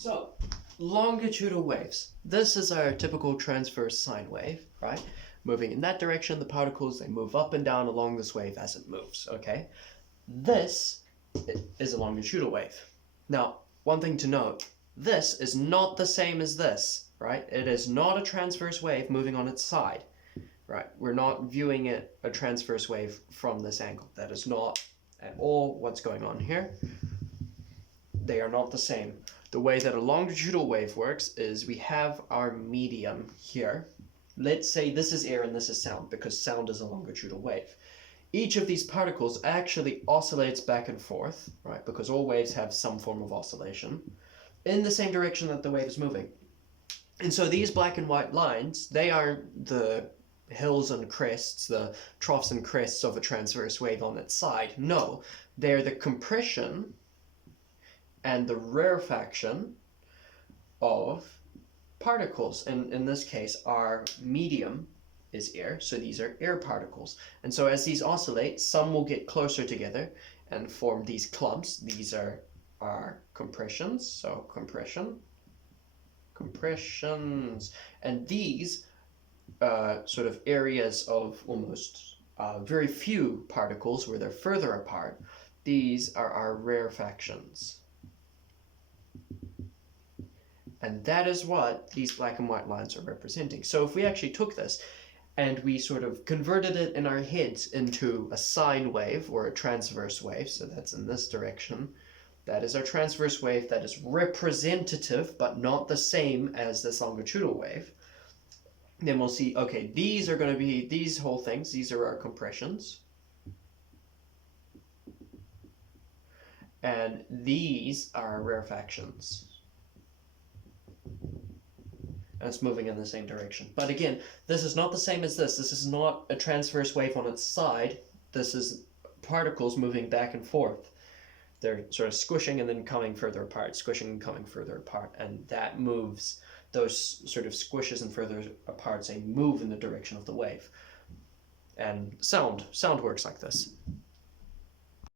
So, longitudinal waves. This is our typical transverse sine wave, right? Moving in that direction, the particles, they move up and down along this wave as it moves, okay? This is a longitudinal wave. Now, one thing to note, this is not the same as this, right? It is not a transverse wave moving on its side, right? We're not viewing it a transverse wave from this angle. That is not at all what's going on here. They are not the same. The way that a longitudinal wave works is we have our medium here. Let's say this is air and this is sound, because sound is a longitudinal wave. Each of these particles actually oscillates back and forth, right? Because all waves have some form of oscillation in the same direction that the wave is moving. And so these black and white lines, they are the hills and crests, the troughs and crests of a transverse wave on its side. No, they're the compression and the rarefaction of particles. And in this case, our medium is air, so these are air particles. And so as these oscillate, some will get closer together and form these clumps. These are our compressions, so compressions. And these sort of areas of almost very few particles where they're further apart, these are our rarefactions. And that is what these black and white lines are representing. So if we actually took this and we sort of converted it in our heads into a sine wave or a transverse wave, so that's in this direction, that is our transverse wave that is representative but not the same as this longitudinal wave, then we'll see, okay, these are going to be, these whole things, these are our compressions. And these are our rarefactions. And it's moving in the same direction. But again, this is not the same as this. This is not a transverse wave on its side. This is particles moving back and forth. They're sort of squishing and then coming further apart, squishing and coming further apart. And that moves, those sort of squishes and further apart, they move in the direction of the wave. And sound works like this.